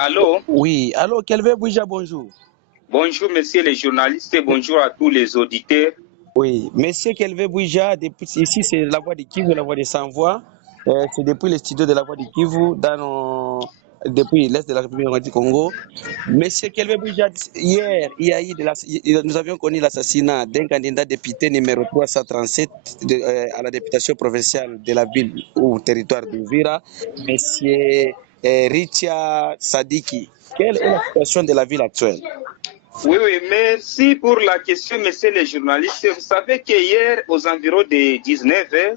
Allô? Oui, allô, Kelvin Bouija, bonjour. Bonjour, messieurs les journalistes, et bonjour à tous les auditeurs. Oui, monsieur Kelvin Bouija, depuis, ici c'est la voix de Kivu, la voix de Sans-Voix. C'est depuis le studio de la voix de Kivu, depuis l'Est de la République du Congo. Monsieur Kelvin Bouija, hier, il y a eu nous avions connu l'assassinat d'un candidat député numéro 337 à la députation provinciale de la ville ou territoire d'Ouvira, monsieur Richa Sadiki. Quelle est la situation de la ville actuelle? Oui, merci pour la question, messieurs les journalistes. Vous savez qu'hier, aux environs de 19 heures,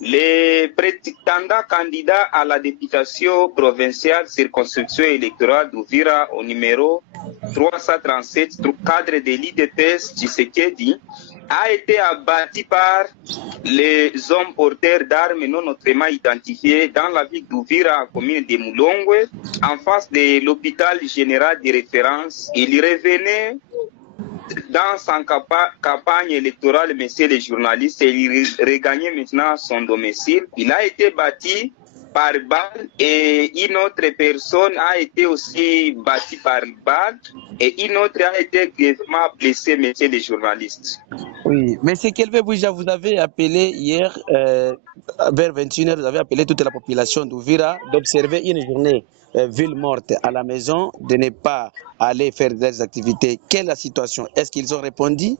les prétendants candidats à la députation provinciale circonscription électorale d'Ouvira au numéro 337, cadre de l'IDPS Tshisekedi, a été abattu par les hommes porteurs d'armes non autrement identifiés dans la ville d'Ouvira, commune de Moulongwe, en face de l'hôpital général de référence. Il revenait dans sa campagne électorale, messieurs les journalistes, et il regagnait maintenant son domicile. Il a été battu par balle et une autre personne a été aussi battue par balle et une autre a été grièvement blessée, messieurs les journalistes. Oui, mais c'est Kelvin Bouija, vous avez appelé hier, vers 21h, vous avez appelé toute la population d'Ouvira d'observer une journée ville morte à la maison, de ne pas aller faire des activités. Quelle est la situation? Est-ce qu'ils ont répondu?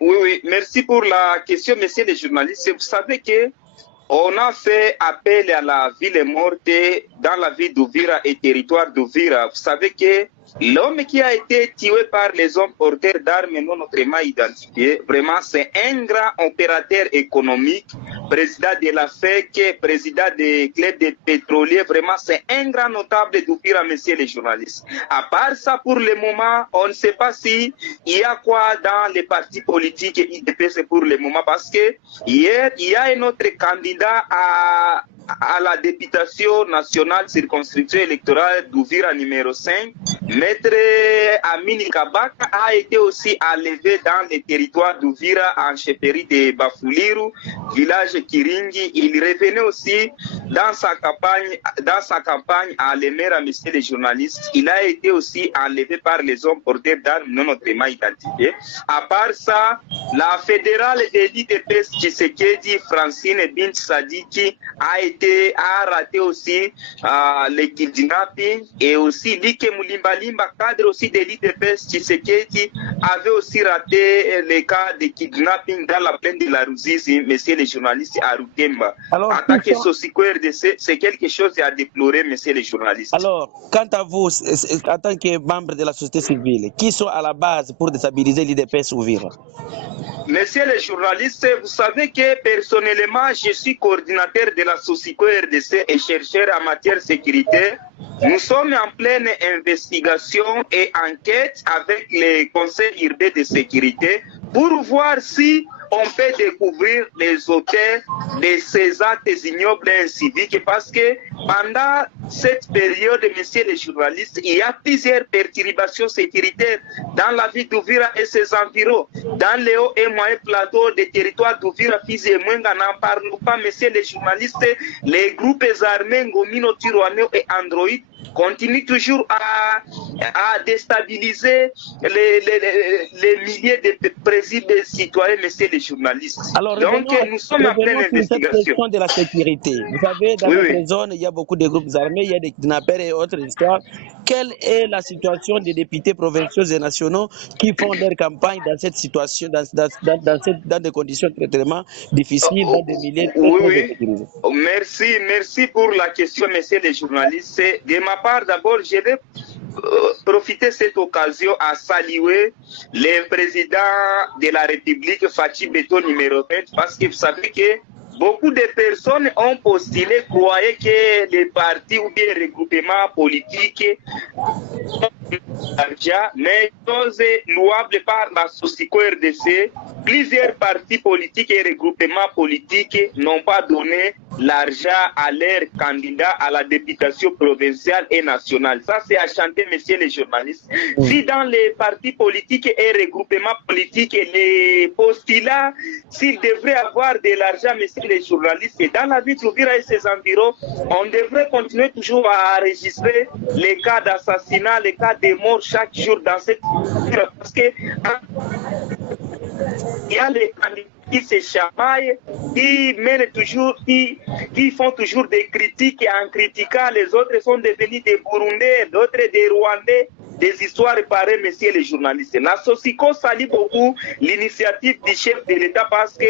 Oui. Merci pour la question, messieurs les journalistes. Vous savez que on a fait appel à la ville morte dans la ville d'Ouvira et territoire d'Ouvira. Vous savez que l'homme qui a été tué par les hommes porteurs d'armes non autrement identifiés, vraiment c'est un grand opérateur économique, président de la FEC, président des clubs de pétroliers, vraiment c'est un grand notable d'Ouvira, messieurs les journalistes. À part ça, pour le moment, on ne sait pas si il y a quoi dans les partis politiques et IDPS pour le moment, parce que hier, il y a un autre candidat à la députation nationale circonscription électorale d'Ouvira numéro 5, Maître Amini Kabaka, a été aussi enlevé dans les territoires d'Ouvira en chefferie de Bafuliru, village Kiringi. Il revenait aussi dans sa campagne à Lemera, messieurs les journalistes. Il a été aussi enlevé par les hommes porteurs d'armes non autrement identifiés. À part ça, la fédérale de l'IDPS Tshisekedi, Francine Bint Sadiki, a raté aussi le kidnapping, et aussi Like Moulimbalimba, cadre aussi de l'IDPS Tshisekedi, avait aussi raté le cas de kidnapping dans la plaine de la Ruzizi, messieurs les journalistes, à Rukemba. En tant que socio-RDC, c'est quelque chose à déplorer, messieurs les journalistes. Alors, quant à vous, en tant que membre de la société civile, qui sont à la base pour déstabiliser l'IDPS Ouvira? Messieurs les journalistes, vous savez que personnellement, je suis coordinateur de la Socico RDC et chercheur en matière de sécurité. Nous sommes en pleine investigation et enquête avec les conseils urbains de sécurité pour voir si on peut découvrir les auteurs de ces actes ignobles et inciviques, parce que pendant cette période, messieurs les journalistes, il y a plusieurs perturbations sécuritaires dans la ville d'Ouvira et ses environs, dans les hauts et moyens plateaux des territoires d'Ouvira, Fizi et Mwenga. N'en parlons pas, messieurs les journalistes, les groupes armés Ngomino, Tiroaneo et Android continue toujours à déstabiliser les milliers de présidents citoyens, messieurs les journalistes. Alors, donc, nous sommes en pleine investigation. Cette question de la sécurité. Vous savez, dans notre zone, il y a beaucoup de groupes armés, il y a des kidnappeurs et autres histoires. Quelle est la situation des députés provinciaux et nationaux qui font leur campagne dans cette situation, dans des conditions très difficiles, dans des milliers Merci pour la question, messieurs les journalistes. De ma part, d'abord, je vais profiter de cette occasion à saluer le président de la République, Fachi Beto numéro 20, parce que vous savez que beaucoup de personnes ont postulé, croyaient que les partis ou bien les regroupements politiques mais chose louable par la Sosico RDC, plusieurs partis politiques et regroupements politiques n'ont pas donné l'argent à leurs candidats à la députation provinciale et nationale. Ça, c'est à chanter, messieurs les journalistes. Si dans les partis politiques et regroupements politiques, les postulats, s'ils devraient avoir de l'argent, messieurs les journalistes, et dans la ville d'Uvira et ses environs, on devrait continuer toujours à enregistrer les cas d'assassinat, les cas de mort chaque jour dans cette ville. Parce que il y a les candidats qui se chamaillent, qui mènent toujours, qui font toujours des critiques, et en critiquant, les autres sont devenus des Burundais, d'autres des Rwandais, des histoires pareilles, messieurs les journalistes. La Sosico salue beaucoup l'initiative du chef de l'État parce que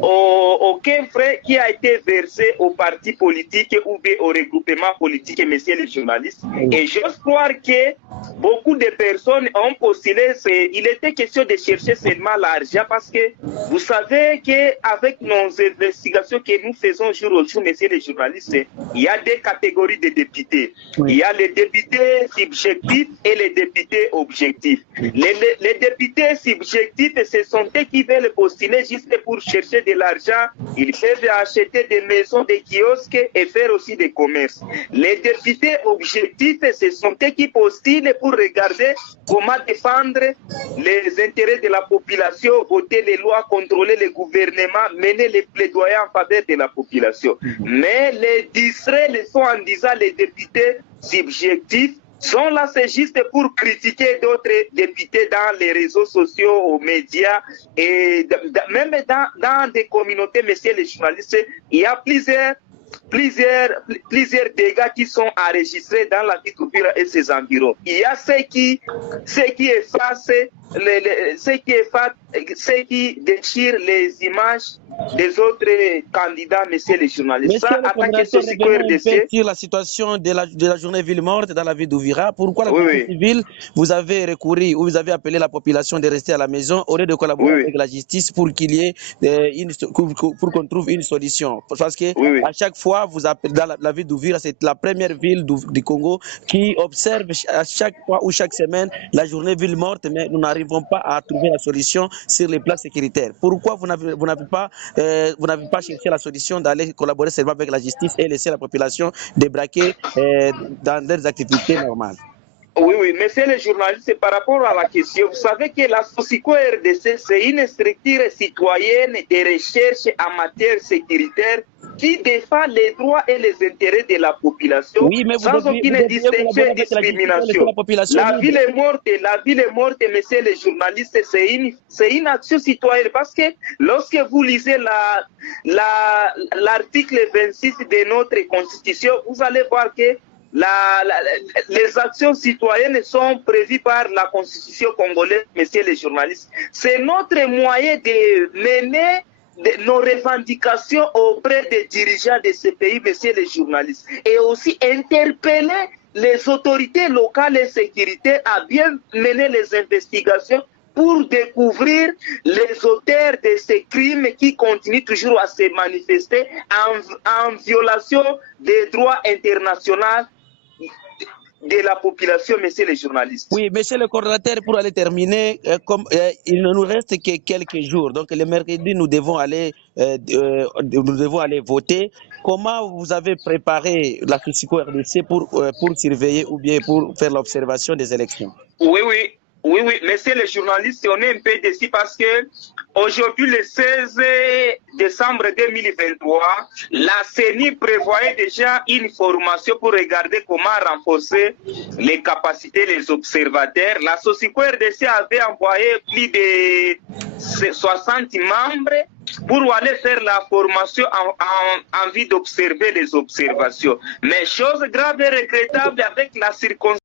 aucun frais qui a été versé aux partis politiques ou bien au regroupement politique, messieurs les journalistes. Et j'ose croire que beaucoup de personnes ont postulé, il était question de chercher seulement l'argent parce que vous savez qu'avec nos investigations que nous faisons jour au jour, messieurs les journalistes, il y a des catégories de députés. Il y a les députés subjectifs et les députés objectifs. Les députés subjectifs, ce sont ceux qui veulent postuler juste pour chercher de l'argent. Ils peuvent acheter des maisons, des kiosques et faire aussi des commerces. Les députés objectifs, ce sont ceux qui postulent pour regarder comment défendre les intérêts de la population, voter les lois, contrôler le gouvernement, mener les plaidoyers en faveur de la population. Mais les distraits le sont en disant les députés subjectifs sont là, c'est juste pour critiquer d'autres députés dans les réseaux sociaux, aux médias et même dans des communautés, messieurs les journalistes, il y a plusieurs dégâts qui sont enregistrés dans la ville d'Uvira et ses environs. Il y a ceux qui effacent, ceux qui déchirent les images des autres candidats, messieurs les journalistes. Ça, attaque sur la situation de la journée ville morte dans la ville d'Uvira. Pourquoi la société civile, vous avez recouru ou vous avez appelé la population de rester à la maison au lieu de collaborer avec la justice pour qu'il y ait pour qu'on trouve une solution? Parce que à chaque fois, vous appelez dans la ville d'Uvira, c'est la première ville du Congo qui observe à chaque fois ou chaque semaine la journée ville morte, mais nous n'arrivons pas à trouver la solution sur les plans sécuritaires. Pourquoi vous n'avez pas cherché la solution d'aller collaborer seulement avec la justice et laisser la population débraquer dans leurs activités normales? Oui, messieurs les journalistes, par rapport à la question, vous savez que la Sosico RDC, c'est une structure citoyenne de recherche en matière sécuritaire qui défend les droits et les intérêts de la population sans aucune distinction et discrimination. La ville est morte, messieurs les journalistes, c'est une action citoyenne parce que lorsque vous lisez l'article 26 de notre Constitution, vous allez voir que les actions citoyennes sont prévues par la Constitution congolaise, messieurs les journalistes. C'est notre moyen de mener nos revendications auprès des dirigeants de ce pays, messieurs les journalistes, et aussi interpeller les autorités locales et sécuritaires à bien mener les investigations pour découvrir les auteurs de ces crimes qui continuent toujours à se manifester en violation des droits internationaux de la population, messieurs les journalistes. Oui, monsieur le coordonnateur, pour aller terminer, il ne nous reste que quelques jours. Donc, le mercredi, nous devons aller voter. Comment vous avez préparé la Sosico RDC pour surveiller ou bien pour faire l'observation des élections? Oui, messieurs les journalistes, on est un peu déçus parce que aujourd'hui, le 16 décembre 2023, la CENI prévoyait déjà une formation pour regarder comment renforcer les capacités des observateurs. La Sosico RDC avait envoyé plus de 60 membres pour aller faire la formation en vue d'observer les observations. Mais chose grave et regrettable avec la circonstance